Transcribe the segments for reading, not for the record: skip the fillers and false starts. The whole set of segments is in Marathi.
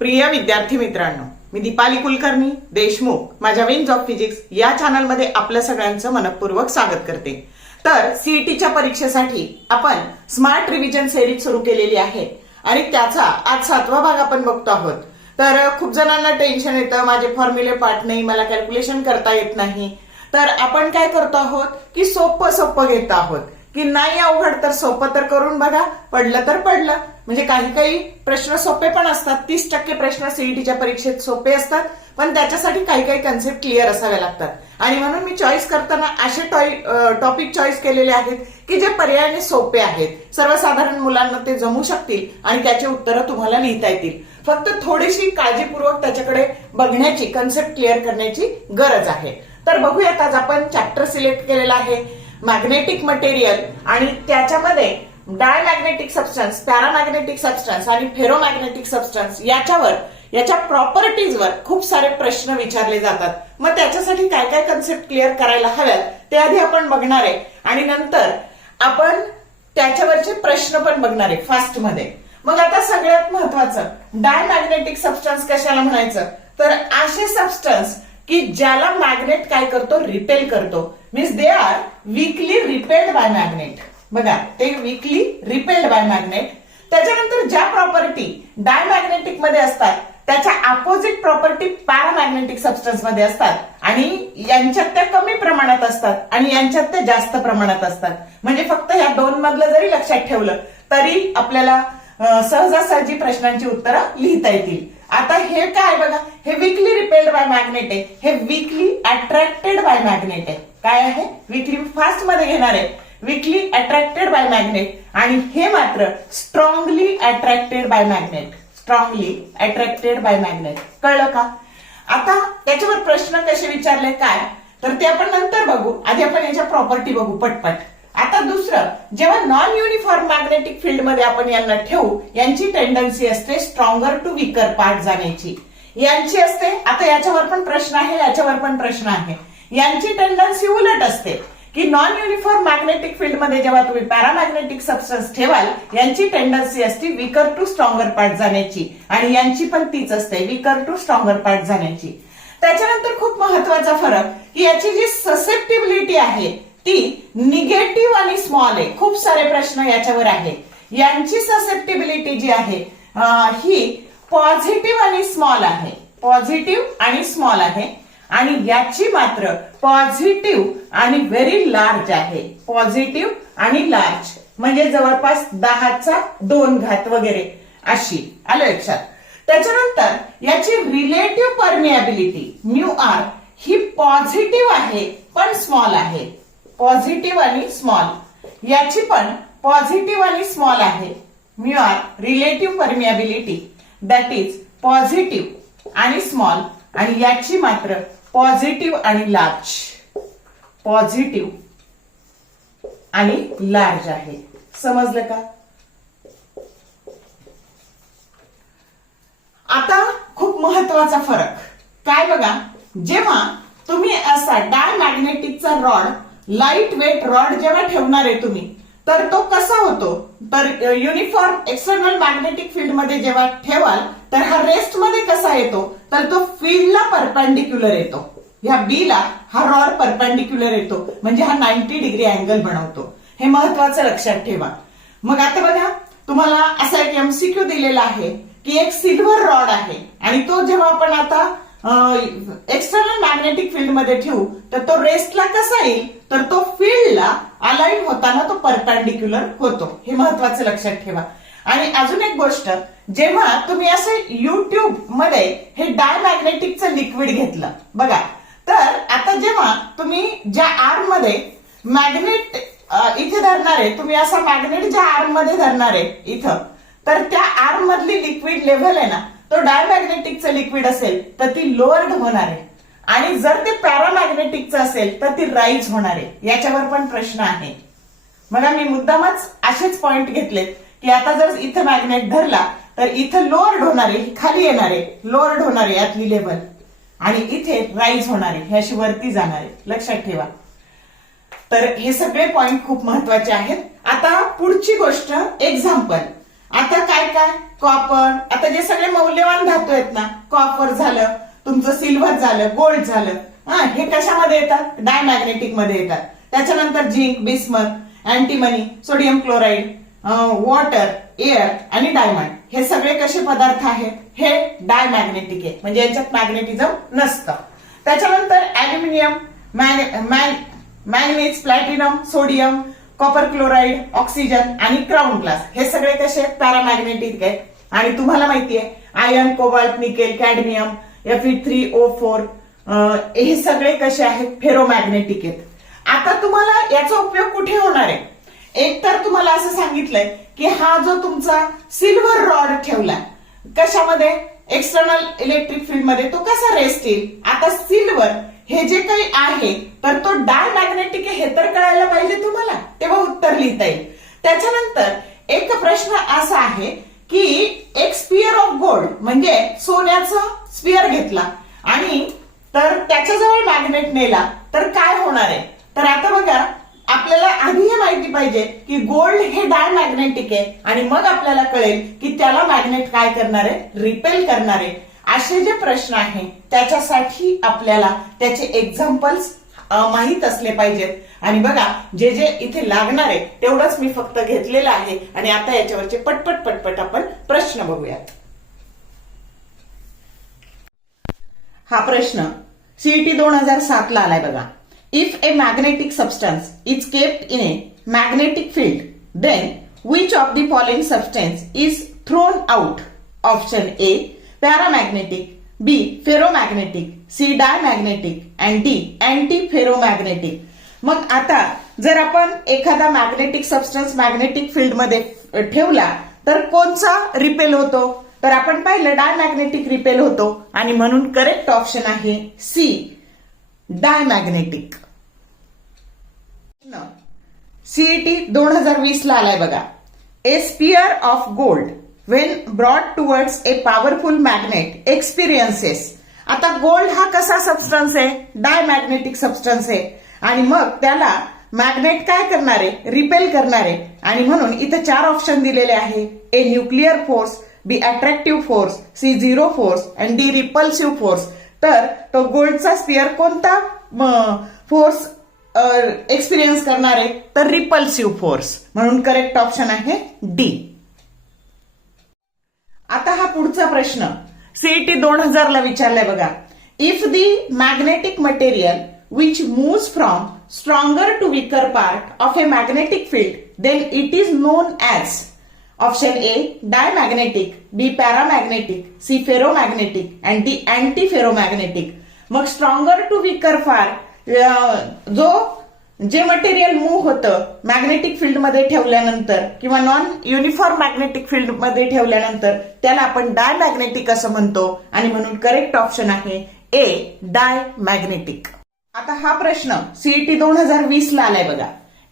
प्रिय विद्यार्थी मित्रांनो, मी दीपाली कुलकर्णी देशमुख माझ्या विंग्स ऑफ फिजिक्स या चॅनलमध्ये आपल्या सगळ्यांचं मनपूर्वक स्वागत करते। तर सीईटीच्या परीक्षेसाठी आपण स्मार्ट रिव्हिजन सिरीज सुरू केलेली आहे आणि त्याचा आज 7वा भाग आपण बघतो आहोत। तर खूप जणांना टेन्शन येतं, माझे फॉर्म्युले पाठ नाही, मला कॅल्क्युलेशन करता येत नाही। तर आपण काय करतो आहोत की सोपं घेत आहोत की नाही अवघड तर सोपं तर करून बघा, पडलं तर पडलं। म्हणजे काही प्रश्न सोपे पण असतात, 30% प्रश्न सीईटीच्या परीक्षेत सोपे असतात, पण त्याच्यासाठी काही कन्सेप्ट क्लिअर असाव्या लागतात। आणि म्हणून मी चॉईस करताना असे टॉपिक चॉईस केलेले आहेत की जे पर्यायाने सोपे आहेत, सर्वसाधारण मुलांना ते जमू शकतील आणि त्याचे उत्तरं तुम्हाला लिहिता येतील। फक्त थोडीशी काळजीपूर्वक त्याच्याकडे बघण्याची, कन्सेप्ट क्लिअर करण्याची गरज आहे। तर बघूयात, आज आपण चॅप्टर सिलेक्ट केलेला आहे मॅग्नेटिक मटेरियल आणि त्याच्यामध्ये डायमॅग्नेटिक सबस्टन्स, पॅरामॅग्नेटिक सबस्टन्स आणि फेरोमॅग्नेटिक सबस्टन्स याच्या प्रॉपर्टीजवर खूप सारे प्रश्न विचारले जातात। मग त्याच्यासाठी काय कन्सेप्ट क्लिअर करायला हव्यात ते आधी आपण बघणार आहे आणि नंतर आपण त्याच्यावरचे प्रश्न पण बघणार आहे फास्ट मध्ये। मग आता सगळ्यात महत्वाचं, डायमॅग्नेटिक सबस्टन्स कशाला म्हणायचं, तर असे सबस्टन्स की ज्याला मॅग्नेट काय करतो, रिपेल करतो। Means they are weekly repelled by magnet. बघा, ते वीकली रिपेल्ड बाय मॅग्नेट। त्याच्यानंतर ज्या प्रॉपर्टी डायमॅग्नेटिक मध्ये असतात त्याच्या अपोजिट प्रॉपर्टी पॅरामॅग्नेटिक सबस्टन्स मध्ये असतात आणि यांच्यात त्या कमी प्रमाणात असतात आणि यांच्यात त्या जास्त प्रमाणात असतात। म्हणजे फक्त ह्या दोन मधलं जरी लक्षात ठेवलं तरी आपल्याला सहजासहजी प्रश्नांची उत्तरं लिहिता येतील। आता हे काय बघा, हे वीकली रिपेल्ड बाय मॅग्नेट आहे, हे वीकली अट्रॅक्टेड बाय मॅग्नेट आहे। काय आहे, वीकली फास्ट मध्ये घेणार आहे, वीकली अट्रॅक्टेड बाय मॅग्नेट, आणि हे मात्र strongly attracted by magnet, strongly attracted by magnet. कळलं का? आता त्याच्यावर प्रश्न कसे विचारले काय, तर ते आपण नंतर बघू, आधी आपण याच्या प्रॉपर्टी बघू पटपट। आता दुसरं, जेव्हा नॉन युनिफॉर्म मॅग्नेटिक फील्ड मध्ये आपण यांना ठेवू, यांची टेंडन्सी असते स्ट्रॉंगर टू वीकर पार्ट जाण्याची, यांची असते। आता याच्यावर पण प्रश्न आहे, याच्यावर पण प्रश्न आहे। यांची टेंडन्सी उलट असते की नॉन युनिफॉर्म मॅग्नेटिक फील्ड मध्ये जेव्हा तुम्ही पॅरामॅग्नेटिक सबस्टन्स ठेवाल, यांची टेंडन्सी असते वीकर टू स्ट्रॉंगर पार्ट जाण्याची, आणि यांची पण तीच असते, वीकर टू स्ट्रॉंगर पार्ट जाण्याची। त्याच्यानंतर खूप महत्वाचा फरक की याची जी ससेप्टिबिलिटी आहे ती निगेटिव्ह आणि स्मॉल आहे। खूप सारे प्रश्न याच्यावर आहे। यांची ससेप्टिबिलिटी जी आहे ही पॉझिटिव्ह आणि स्मॉल आहे, पॉझिटिव्ह आणि स्मॉल आहे, आणि याची मात्र पॉझिटिव्ह आणि व्हेरी लार्ज आहे, पॉझिटिव्ह आणि लार्ज, म्हणजे जवळपास 10⁻² वगैरे अशी। आलं लक्षात? त्याच्यानंतर याची रिलेटिव्ह परमिएबिलिटी म्यू आर ही पॉझिटिव्ह आहे पण स्मॉल आहे, पॉझिटिव्ह आणि स्मॉल, याची पण पॉझिटिव्ह आणि स्मॉल आहे। Mu R relative permeability that is positive आणि स्मॉल, आणि याची मात्र पॉझिटिव्ह आणि लार्ज, पॉझिटिव्ह आणि लार्ज आहे। समजलं का? आता खूप महत्वाचा फरक काय बघा, जेव्हा तुम्ही असा डायमॅग्नेटिकचा रॉड, लाईट वेट रॉड जेव्हा ठेवणार आहे तुम्ही, तर तो कसा होतो, तर युनिफॉर्म एक्सटर्नल मॅग्नेटिक फील्ड मध्ये जेव्हा ठेवाल तर हा रेस्ट मध्ये कसा येतो, तर तो फील्डला परपेंडिक्युलर येतो। ह्या बीला हा रॉड परपेंडिक्युलर येतो, म्हणजे हा 90 डिग्री अँगल बनवतो। हे महत्वाचं लक्षात ठेवा। मग आता बघा, तुम्हाला असा एक एमसीक्यू दिलेला आहे की एक सिल्वर रॉड आहे आणि तो जेव्हा आपण आता एक्सटर्नल मॅग्नेटिक फील्ड मध्ये ठेवू तर तो रेस्टला कसा येईल, तर तो फील्डला अलाइन होताना तो परपेंडिक्युलर होतो। हे महत्वाचं लक्षात ठेवा। आणि अजून एक गोष्ट, जेव्हा तुम्ही असं युट्यूब मध्ये हे डायमॅग्नेटिकचं लिक्विड घेतलं बघा, तर आता जेव्हा तुम्ही ज्या आर्म मध्ये मॅग्नेट इथे धरणार आहे, तुम्ही असा मॅग्नेट ज्या आर्म मध्ये धरणार आहे इथं, तर त्या आर्म मधली लिक्विड लेव्हल आहे ना, तो डायमॅग्नेटिकचं लिक्विड असेल तर ती लोअर्ड होणार आहे, आणि जर ते पॅरामॅग्नेटिकचं असेल तर ती राईज होणार आहे। याच्यावर पण प्रश्न आहे। बघा, मी मुद्दामच असेच पॉइंट घेतलेत की आता जर इथं मॅग्नेट धरला तर इथं लोअर्ड होणार आहे, खाली येणार आहे, लोअर्ड होणार आहे यातली लेव्हल, आणि इथे राईज होणार आहे, अशी वरती जाणार आहे। लक्षात ठेवा। तर हे सगळे पॉइंट खूप महत्वाचे आहेत। आता पुढची गोष्ट, एक्झाम्पल। आता काय काय कॉपर, आता जे सगळे मौल्यवान धातू आहेत ना, कॉपर झालं, तुमचं सिल्वर झालं, गोल्ड झालं, हे कशामध्ये येतात? डायमॅग्नेटिक मध्ये येतात. त्याच्यानंतर zinc, bismuth, antimony, sodium chloride, water, air आणि डायमंड हे सगळे कसे पदार्थ आहेत? हे डायमॅग्नेटिक आहे, म्हणजे याच्यात मॅग्नेटिझम नसतं. त्याच्यानंतर aluminium, manganese, platinum, sodium, copper chloride, oxygen आणि क्राऊन ग्लास हे सगळे कसे आहेत? पॅरामॅग्नेटिक आहेत. आणि तुम्हाला माहितीये iron, cobalt, nickel, cadmium, Fe3O4 हे सगळे कसे आहेत? फेरोमॅग्नेटिक आहेत. आता तुम्हाला याचा उपयोग कुठे होणार आहे? एक तर तुम्हाला असं सांगितलंय की हा जो तुमचा सिल्वर रॉड ठेवला कशामध्ये? एक्सटर्नल इलेक्ट्रिक फील्ड मध्ये, तो कसा रेस्ट येईल? आता सिल्वर हे जे काही आहे तर तो डायमॅग्नेटिक आहे हे तर कळायला पाहिजे तुम्हाला, तेव्हा उत्तर लिहिता येईल. त्याच्यानंतर एक प्रश्न असा आहे की एक स्पियर ऑफ गोल्ड म्हणजे सोन्याचा स्पियर घेतला आणि तर त्याच्याजवळ मॅग्नेट नेला तर काय होणार आहे? तर आता बघा, आपल्याला आधी हे माहिती पाहिजे की गोल्ड हे डायमॅग्नेटिक आहे आणि मग आपल्याला कळेल की त्याला मॅग्नेट काय करणार आहे? रिपेल करणार आहे. असे जे प्रश्न आहे त्याच्यासाठी आपल्याला त्याचे एक्झाम्पल्स माहीत असले पाहिजेत. आणि बघा, जे जे इथे लागणार आहे तेवढंच मी फक्त घेतलेलं आहे आणि आता याच्यावरचे पटपट आपण प्रश्न बघूयात. हा प्रश्न सीईटी 2007 ला आलाय बघा. If a magnetic substance is kept in a magnetic field then which of the following substance is thrown out? Option A paramagnetic, B ferromagnetic, C diamagnetic and D anti ferromagnetic. मग आता जर आपण एखादा मॅग्नेटिक सबस्टन्स मॅग्नेटिक फील्ड मध्ये ठेवला तर कोणचा रिपेल होतो? तर आपण पाहिलं डायमॅग्नेटिक रिपेल होतो आणि म्हणून करेक्ट ऑप्शन आहे सी डायमॅग्नेटिक. सीईटी 2020 ला आलाय बघा. A sphere of gold when brought towards a powerful magnet experiences. आता गोल्ड हा कसा सबस्टन्स आहे? डायमॅग्नेटिक सबस्टन्स आहे आणि मग त्याला मॅग्नेट काय करणार आहे? रिपेल करणार आहे. आणि म्हणून इथे 4 ऑप्शन दिलेले आहे. A nuclear force, B attractive force, C zero force आणि डी रिपल्सिव्ह फोर्स. तर तो गोल्डचा स्पियर कोणता फोर्स एक्सपिरियन्स करणार आहे? तर रिपल्सिव्ह फोर्स. म्हणून करेक्ट ऑप्शन आहे डी. आता हा पुढचा प्रश्न सीईटी 2000 ला विचारलाय बघा. If the magnetic material which moves from stronger to weaker part of a magnetic field then it is known as. Option A diamagnetic, B paramagnetic, C ferromagnetic and D anti ferromagnetic. मग स्ट्रॉंगर टू वीकर पार्ट जे मटेरियल मूव्ह होतं मॅग्नेटिक फील्ड मध्ये ठेवल्यानंतर किंवा नॉन युनिफॉर्म मॅग्नेटिक फील्ड मध्ये ठेवल्यानंतर त्याला आपण डायमॅग्नेटिक असं म्हणतो आणि म्हणून करेक्ट ऑप्शन आहे ए डायमॅग्नेटिक. आता हा प्रश्न सीईटी 2020 ला आलाय बघा.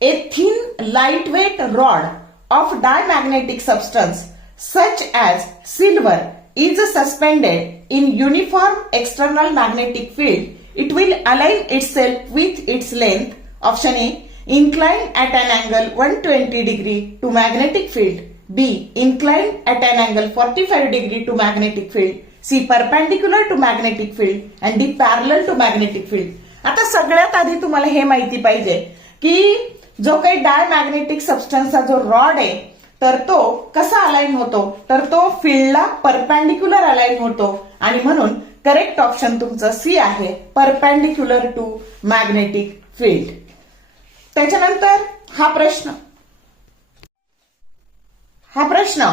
A thin light weight rod of diamagnetic substance such as silver is suspended in uniform external magnetic field. It will align itself with its length. Option A, inclined at an angle 120 degree to magnetic field. B, inclined at an angle 45 degree to magnetic field. C, perpendicular to magnetic field. And D, parallel to magnetic field. आता सगळ्यात आधी तुम्हाला हे माहिती पाहिजे की जो काही डायमॅग्नेटिक सबस्टन्सचा जो रॉड आहे तर तो कसा अलाइन होतो? तर तो फील्डला परपेंडिक्युलर अलाइन होतो आणि म्हणून करेक्ट ऑप्शन तुमचं सी आहे परपेंडिक्युलर टू मॅग्नेटिक फील्ड. त्याच्यानंतर हा प्रश्न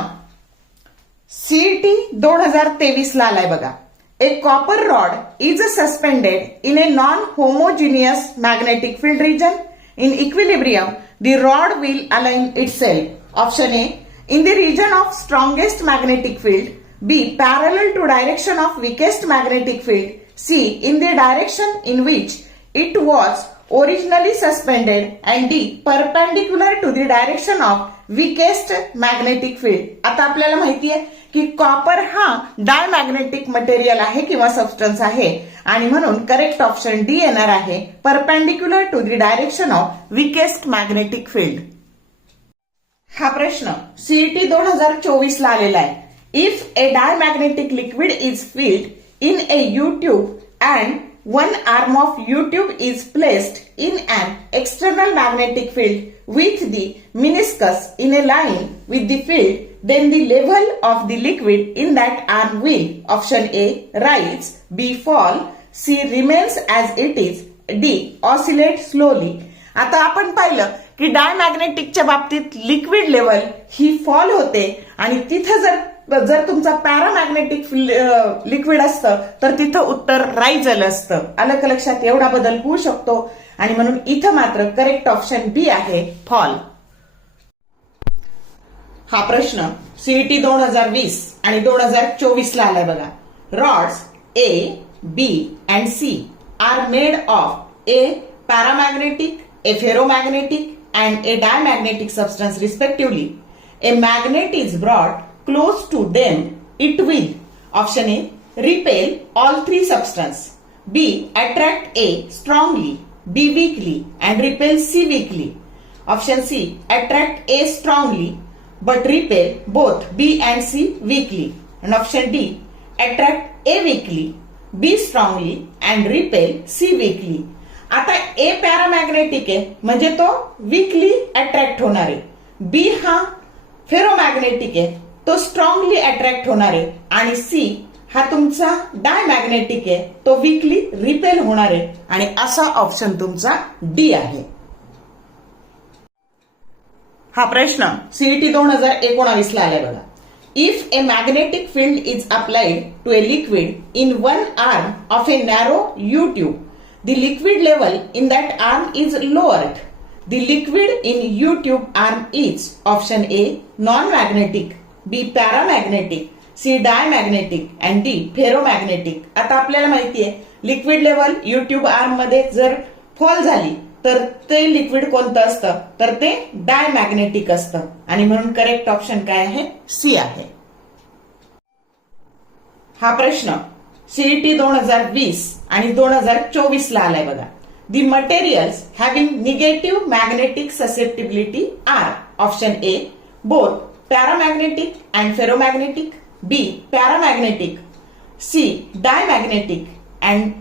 सीईटी 2023 ला आलाय बघा. A copper rod is suspended in a non homogeneous magnetic field region. In equilibrium the rod will align itself. Option A in the region of strongest magnetic field. B parallel to direction of weakest magnetic field. C in the direction in which it was originally suspended and D perpendicular to the direction of weakest magnetic field. आता आपल्याला माहिती आहे की कॉपर हा डायमॅग्नेटिक मटेरियल आहे किंवा सबस्टन्स आहे आणि म्हणून करेक्ट ऑप्शन डी येणार आहे perpendicular to the direction of weakest magnetic field. हा प्रश्न सीईटी 2024 ला आलेला आहे. If a diamagnetic liquid is filled in a U tube and one arm of U-tube is placed in an external magnetic field with the meniscus in a line with the field, then the level of the liquid in that arm will, option A, rise, B, fall, C, remains as it is, D, oscillate slowly. आता आपण पाहिलं की डायमॅग्नेटिकच्या बाबतीत लिक्विड लेवल ही फॉल होते आणि तिथं जर तुमचा पॅरामॅग्नेटिक लिक्विड असतं तर तिथं उत्तर राईज आलं असतं. आलं का लक्षात? एवढा बदल होऊ शकतो आणि म्हणून इथं मात्र करेक्ट ऑप्शन बी आहे, फॉल. हा प्रश्न सीईटी 2020 आणि 2024 ला आलाय बघा. Rods A, B and C are made of a paramagnetic, a ferromagnetic and a diamagnetic substance respectively. A magnet is brought close to them, it will, option A, repel all three substances, B, attract A strongly, B weakly and repel C weakly, option C, attract A strongly but repel both B and C weakly, and option D, attract A weakly, B strongly and repel C weakly. आता A पॅरामॅग्नेटिक आहे म्हणजे तो वीकली अट्रॅक्ट होणार आहे, B हा फेरोमॅग्नेटिक आहे तो स्ट्रॉंगली अट्रॅक्ट होणार आहे आणि सी हा तुमचा डायमॅग्नेटिक आहे तो वीकली रिपेल होणार आहे आणि असा ऑप्शन तुमचा डी आहे. हा प्रश्न सीईटी 2019 ला आलाय बघा. If a magnetic field is applied to a liquid in one arm of a narrow U tube, the liquid level in that arm is lowered. The liquid in U tube arm is, option A, non magnetic, B paramagnetic, C diamagnetic and D ferromagnetic. आता आपल्याला माहितीये लिक्विड लेवल युट्यूब आर्म मध्ये जर फॉल झाली तर ते लिक्विड कोणतं असतं तर ते डायमॅग्नेटिक असतं आणि म्हणून करेक्ट ऑप्शन काय आहे? सी आहे. हा प्रश्न सीईटी 2020 आणि 2024 ला आलाय बघा. The materials having negative magnetic susceptibility are, option A, both paramagnetic and ferromagnetic, B, paramagnetic, C, diamagnetic and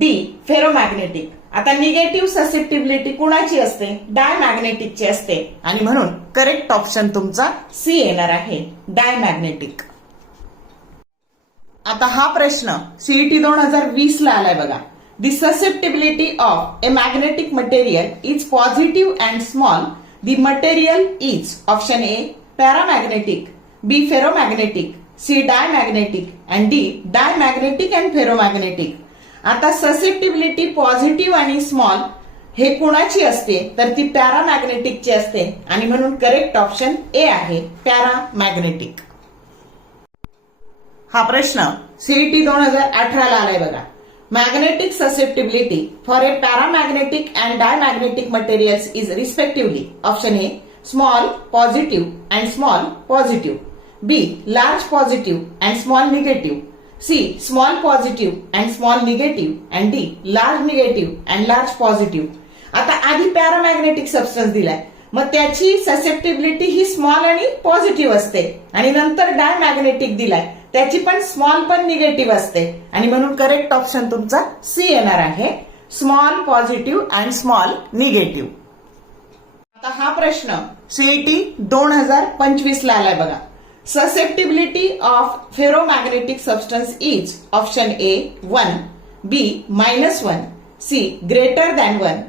D, ferromagnetic. आता निगेटिव्ह ससेप्टिबिलिटी कुणाची असते? डायमॅग्नेटिकची असते आणि म्हणून करेक्ट ऑप्शन तुमचा सी येणार आहे, डायमॅग्नेटिक. आता हा प्रश्न सीईटी 2020 ला आलाय बघा. The susceptibility of a magnetic material is positive and small. The material is, option A, paramagnetic, B ferromagnetic, C diamagnetic and D diamagnetic and ferromagnetic. आता ससेप्टिबिलिटी पॉझिटिव्ह आणि स्मॉल हे कोणाची असते तर ती पॅरामॅग्नेटिकची असते आणि म्हणून करेक्ट ऑप्शन ए आहे, पॅरामॅग्नेटिक. हा प्रश्न सीईटी 2018 ला आलाय बघा. Magnetic susceptibility for a paramagnetic and diamagnetic materials is respectively, option A, small positive and small positive, B, large positive and small negative, C, small positive and small negative and D, large negative and large positive. आता आधी पॅरामॅग्नेटिक सबस्टन्स दिलाय मग त्याची ससेप्टिबिलिटी ही स्मॉल आणि पॉझिटिव्ह असते आणि नंतर डायमॅग्नेटिक दिलाय त्याची पण स्मॉल पण निगेटिव्ह असते आणि म्हणून करेक्ट ऑप्शन तुमचा सी येणार आहे, small positive and small negative. आता हा प्रश्न सीईटी 2025 ला आलाय बघा. Susceptibility of ferromagnetic substance is, option A, 1, B, -1, C, greater than 1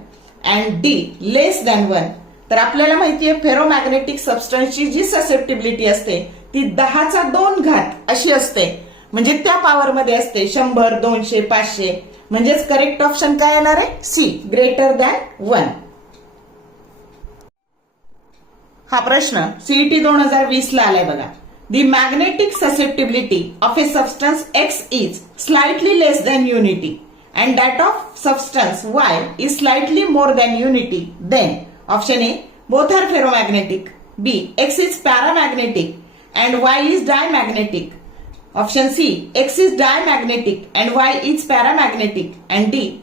and D, less than 1. तर आपल्याला माहितीये फेरोमॅग्नेटिक सबस्टन्सची जी ससेप्टिबिलिटी असते ती 10⁻² अशी असते म्हणजे त्या पॉवर मध्ये असते 100, 200, 500 म्हणजेच करेक्ट ऑप्शन काय येणार आहे? C, greater than 1. हा प्रश्न सीईटी 2020 ला आलाय बघा. The magnetic susceptibility of a substance X is slightly less than unity and that of substance Y is slightly more than unity. Then, option A, both are ferromagnetic. B, X is paramagnetic and Y is diamagnetic. Option C, X is diamagnetic and Y is paramagnetic. And D,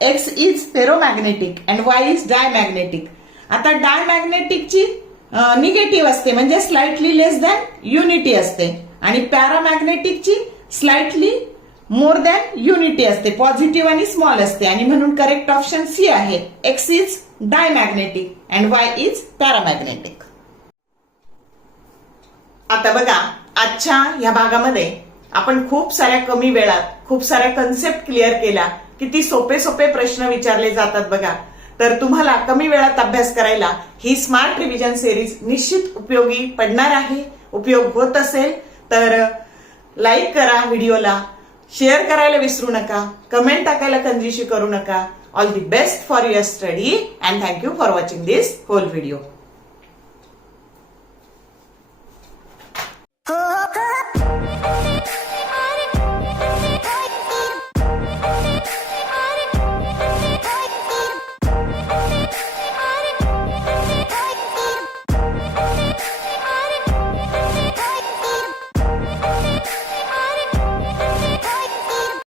X is ferromagnetic and Y is diamagnetic. आता डायमॅग्नेटिकची निगेटिव्ह असते म्हणजे स्लाइटली लेस दॅन युनिटी असते आणि पॅरामॅग्नेटिकची स्लाइटली मोर दॅन युनिटी असते, पॉझिटिव्ह आणि स्मॉल असते आणि म्हणून करेक्ट ऑप्शन सी आहे. X is diamagnetic and Y is paramagnetic. आता बघा, आजच्या या भागामध्ये आपण खूप साऱ्या कमी वेळात खूप साऱ्या कन्सेप्ट क्लिअर केला. किती सोपे सोपे प्रश्न विचारले जातात बघा. तर तुम्हाला कमी वेळात अभ्यास करायला ही स्मार्ट रिव्हिजन सिरीज निश्चित उपयोगी पडणार आहे. उपयोग होत असेल तर लाईक करा, व्हिडिओला शेअर करायला विसरू नका, कमेंट टाकायला कंजूसी करू नका. All the best for your study and thank you for watching this whole video.